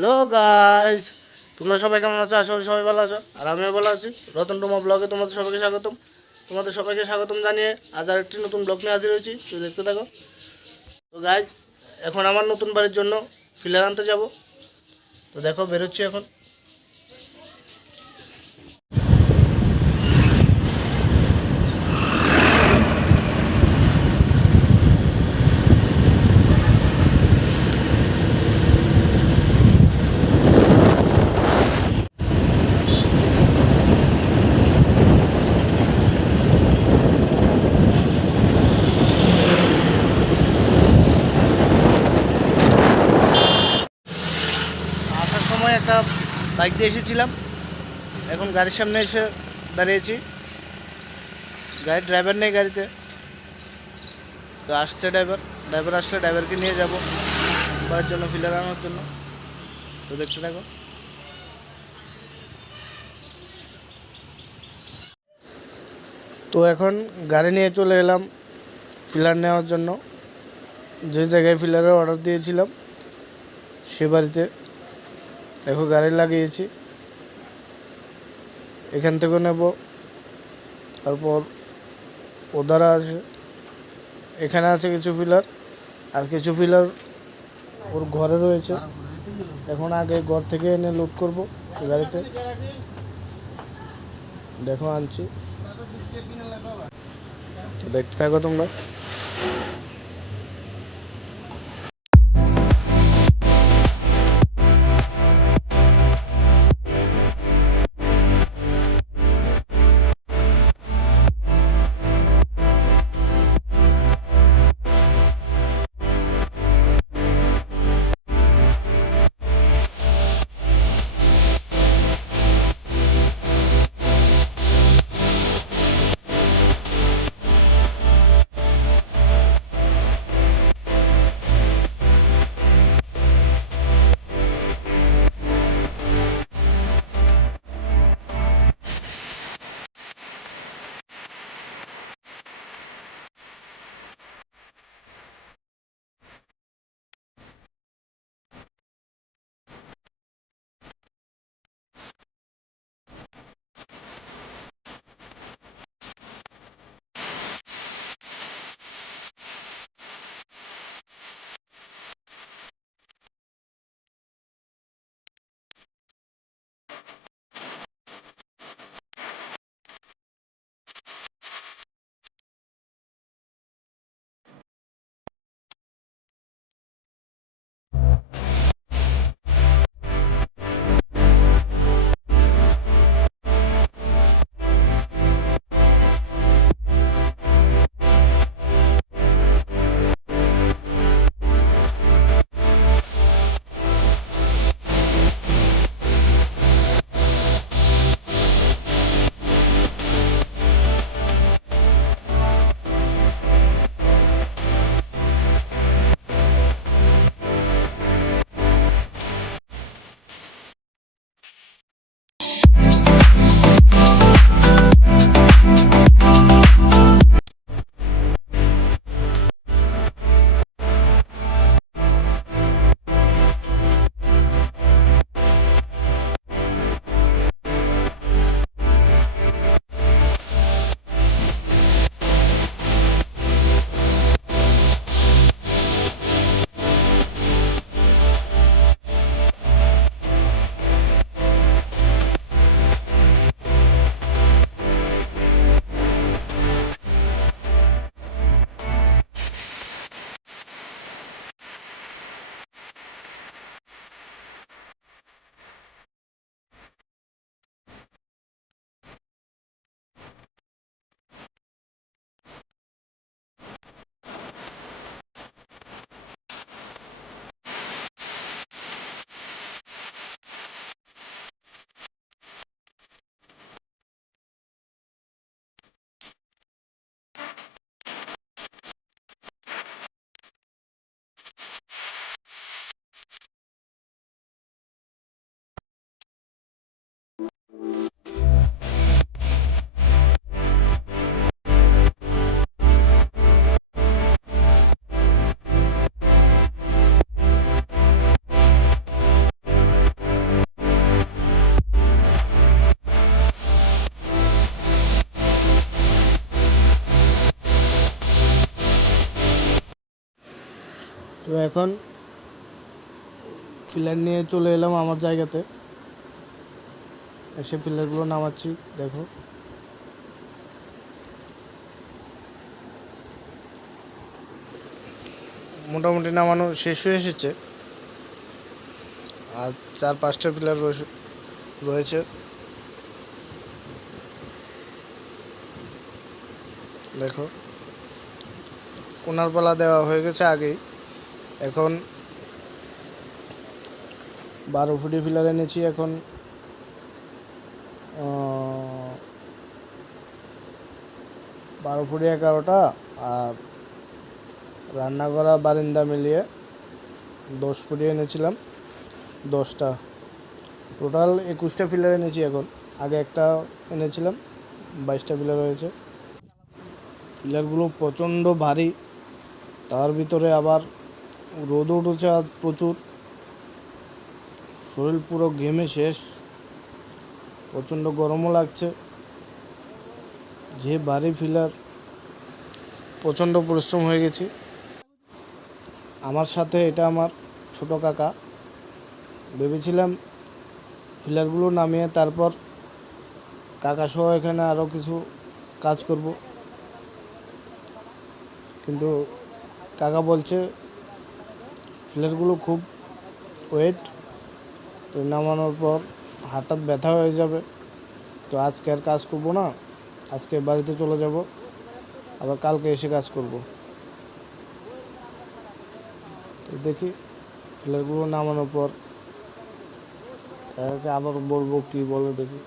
Hello guys তোমরা সবাই কেমন আছো? আশা করি সবাই ভালো আছো। আর আমিও ভালো আছি। রতন টুমা ব্লগে তোমাদের সবাইকে স্বাগতম। তোমাদের সবাইকে স্বাগতম জানিয়ে আজ আর একটি নতুন ব্লগ নিয়ে হাজির হয়েছি। তুমি দেখতে থাকো। তো গাইজ এখন আমার নতুন বাড়ির জন্য ফিলার আনতে যাব। তো দেখো, বেরোচ্ছি এখন। সময় একটা বাইক দিয়ে এসেছিলাম। এখন গাড়ির সামনে এসে দাঁড়িয়েছি। গাড়ির ড্রাইভার নেই গাড়িতে। তো আসছে ড্রাইভার ড্রাইভার আসলে ড্রাইভারকে নিয়ে যাব। করার জন্য ফিলার আনার জন্য। তো দেখতে থাকো। তো এখন গাড়ি নিয়ে চলে এলাম ফিলার নেওয়ার জন্য। যে জায়গায় ফিলারের অর্ডার দিয়েছিলাম, সে বাড়িতে। দেখো গাড়ি লাগিয়েছি। এখান থেকে নেব। তারপর ওদারা আছে। এখানে আছে কিছু ফিলার আর কিছু ফিলার ওর ঘরে রয়েছে। এখন আগে ঘর থেকে এনে লোড করব গাড়িতে। দেখো আনছি। দেখতে থাকো তোমরা। তো এখন পিলার নিয়ে চলে এলাম আমার জায়গাতে। এসে পিলারগুলো নামাচ্ছি, দেখো। মোটামুটি নামানো শেষ হয়ে এসেছে। আর চার পাঁচটা পিলার রয়েছে দেখো। কোনার পালা দেওয়া হয়ে গেছে আগেই। এখন বারো ফুটি ফিলার এনেছি এখন বারো ফুটি এগারোটা আর রান্না করা বারিন্দা মিলিয়ে দশ ফুটি এনেছিলাম, দশটা। টোটাল একুশটা ফিলার এনেছি এখন, আগে একটা এনেছিলাম, বাইশটা ফিলার হয়েছে। ফিলারগুলো প্রচণ্ড ভারী, তার ভিতরে আবার রোদ উঠেছে আজ প্রচুর। শরীর পুরো ঘেমে শেষ। প্রচণ্ড গরমও লাগছে। যে ভারী ফিলার প্রচণ্ড পরিশ্রম হয়ে গেছি। আমার সাথে এটা আমার ছোট কাকা। ভেবেছিলাম ফিলারগুলো নামিয়ে তারপর কাকা সহ এখানে আরও কিছু কাজ করব। কিন্তু কাকা বলছে ফিলারগুলো খুব ওয়েট, তো নামানোর পর হাতটা ব্যথা হয়ে যাবে। তো আজকে আর কাজ করব না, আজকে বাড়িতে চলে যাব, আবার কালকে এসে কাজ করব। তো দেখি ফিলারগুলো নামানোর পর আবার বলব, কি বলে দেখি।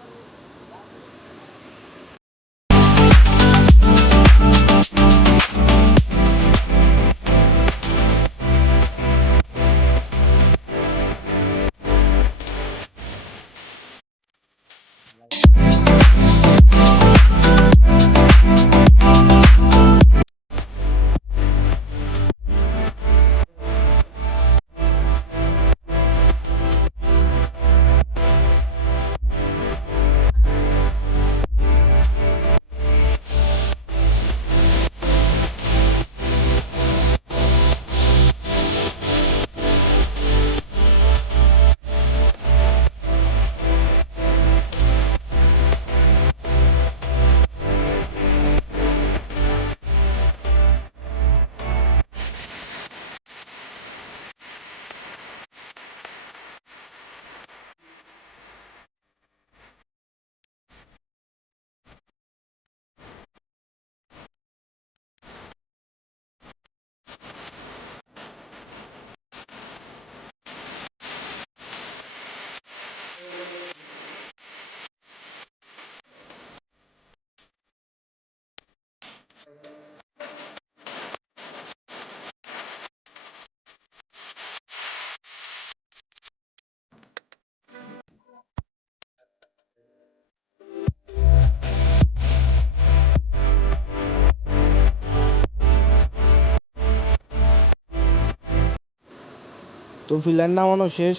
তো ফিলার নামানো শেষ।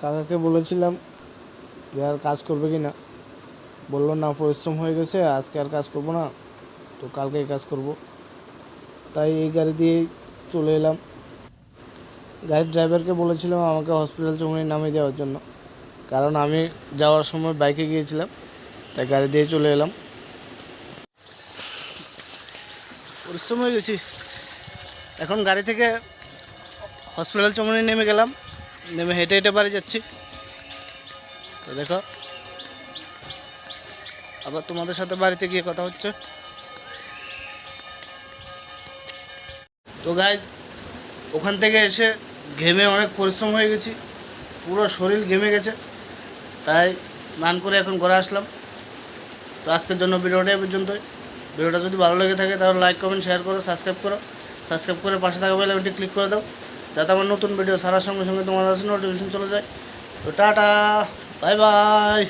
কাকাকে বলেছিলাম যে আর কাজ করবে কি না। বলল, না, পরিশ্রম হয়ে গেছে, আজকে আর কাজ করব না, তো কালকেই কাজ করব। তাই এই গাড়ি দিয়েই চলে এলাম। গাড়ির ড্রাইভারকে বলেছিলাম আমাকে হসপিটাল চৌমনি নামিয়ে দেওয়ার জন্য। কারণ আমি যাওয়ার সময় বাইকে গিয়েছিলাম, তাই গাড়ি দিয়ে চলে এলাম। পরিশ্রম হয়ে গেছি। এখন গাড়ি থেকে হসপিটাল চমনে নেমে গেলাম। নেমে হেঁটে হেঁটে বাড়ি যাচ্ছি। তো দেখো, আবার তোমাদের সাথে বাড়িতে গিয়ে কথা হচ্ছে। তো গাইজ ওখান থেকে এসে ঘেমে অনেক পরিশ্রম হয়ে গেছি। পুরো শরীর ঘেমে গেছে। তাই স্নান করে এখন ঘরে আসলাম। তো আজকের জন্য ভিডিওটা এই পর্যন্তই। ভিডিওটা যদি ভালো লেগে থাকে তাহলে লাইক কমেন্ট শেয়ার করো সাবস্ক্রাইব করো। সাবস্ক্রাইব করে পাশে থাকা বেল আইকনটি ক্লিক করে দাও। যাতে আমার নতুন ভিডিও ছাড়ার সঙ্গে সঙ্গে তোমার কাছে নোটিফিকেশন চলে যায়। তো টাটা বাই বাই